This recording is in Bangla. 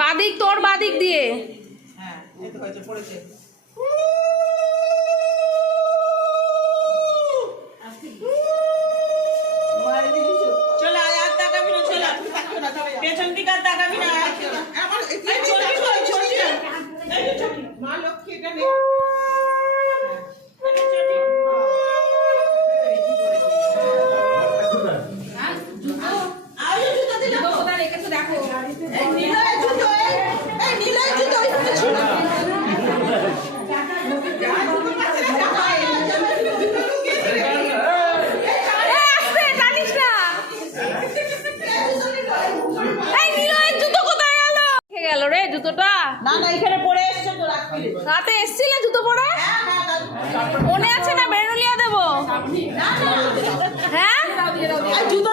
বাদিক তোর বাদিক দিয়ে চলে আয়, আর তাকাবি না, চলে পেছন দিকে আর তাকাবি না। মা লক্ষ্মী এখানে জুতোটা না না এখানে পড়ে এসছে তো রাখবি। রাতে এসছিলে জুতো পরে? মনে আছে না বেরুলিয়া দেবো? হ্যাঁ জুতো